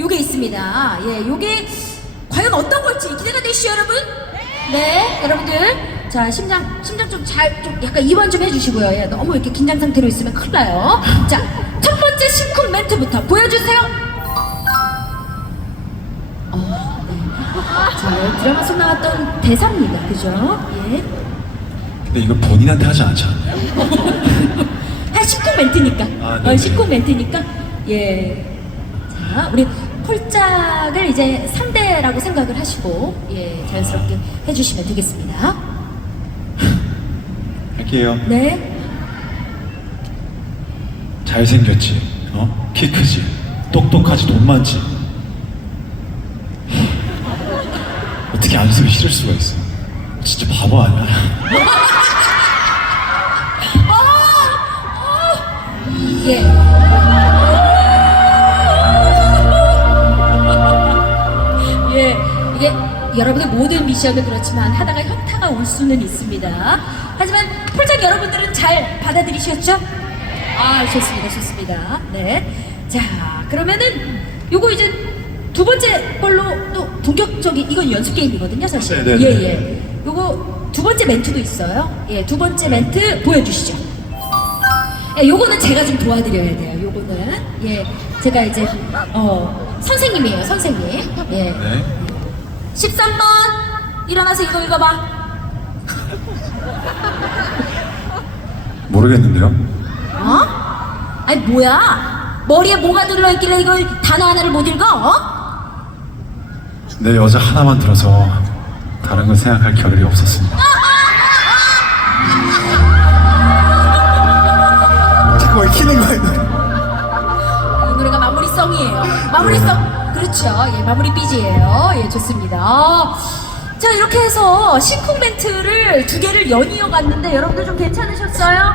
요게 있습니다. 예, 요게 과연 어떤 걸지 기대가 되시죠, 여러분? 네, 여러분들. 자, 심장, 심장 좀 잘, 좀 약간 이완 좀 해주시고요. 예, 너무 이렇게 긴장 상태로 있으면 큰일 나요. 자, 첫 번째 심쿵 멘트부터 보여주세요. 어, 네. 자, 드라마 속 나왔던 대사입니다. 그죠? 예. 근데 이거 본인한테 하지 않지 않나요? 아, 19 멘트니까. 아, 어, 네네. 19 멘트니까. 예. 자, 우리 폴짝을 이제 상대라고 생각을 하시고, 예, 자연스럽게 해주시면 되겠습니다. 할게요. 네. 잘생겼지, 어? 키 크지, 똑똑하지, 돈 많지. 어떻게 안 쓰기 싫을 수가 있어? 진짜 바보 아니야? 예. 예, 여러분의 모든 미션은 그렇지만 하다가 현타가 올 수는 있습니다. 하지만 폴짝 여러분들은 잘 받아들이셨죠? 아, 좋습니다, 좋습니다. 네. 자, 그러면은 요거 이제 두 번째 걸로 또 본격적인 이건 연습 게임이거든요, 사실. 네네네. 예, 예. 요거 두 번째 멘트도 있어요. 예, 두 번째 멘트 보여주시죠. 예, 요거는 제가 좀 도와드려야 돼요. 요거는 예, 제가 이제 어 선생님이에요, 선생님. 예, 네. 13번 일어나서 이거 읽어봐. 모르겠는데요? 어? 아니 뭐야? 머리에 뭐가 들어있길래 이걸 단어 하나를 못 읽어? 어? 내 여자 하나만 들어서 다른 건 생각할 겨를이 없었습니다. 자꾸 마무리성이에요. 마무리성 그렇죠. 예, 마무리 삐지예요. 예, 좋습니다. 아, 자 이렇게 해서 심쿵 멘트를 두 개를 연이어 갔는데 여러분들 좀 괜찮으셨어요?